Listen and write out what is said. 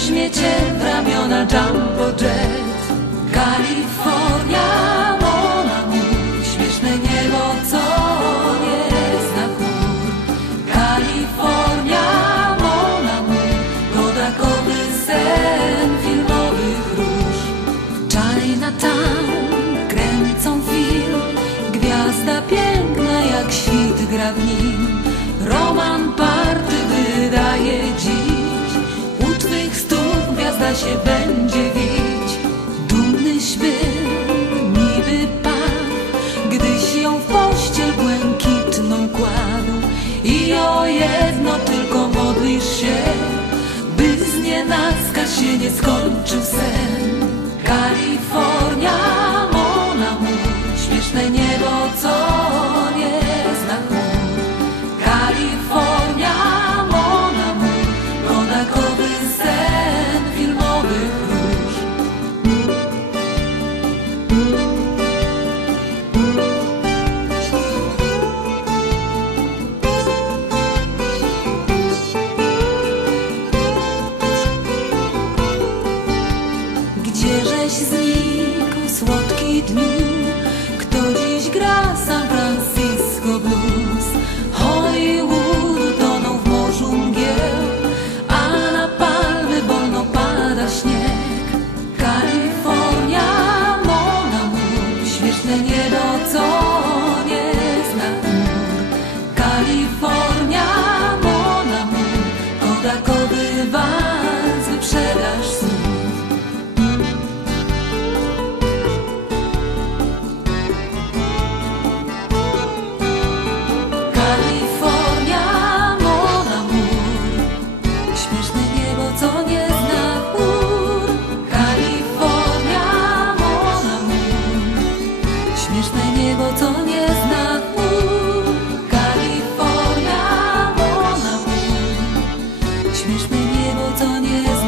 weźmie cię w ramiona Jumbo Jet. Kalifornia. nie skończył sen. Kalifornia, mon amour Śmieszne niebo, co nie zna chmur Kalifornia, mon amour Monakowy sen filmowych róż śnieg. Kalifornia, Monamu Śmieszne niebo, co Seni botan yer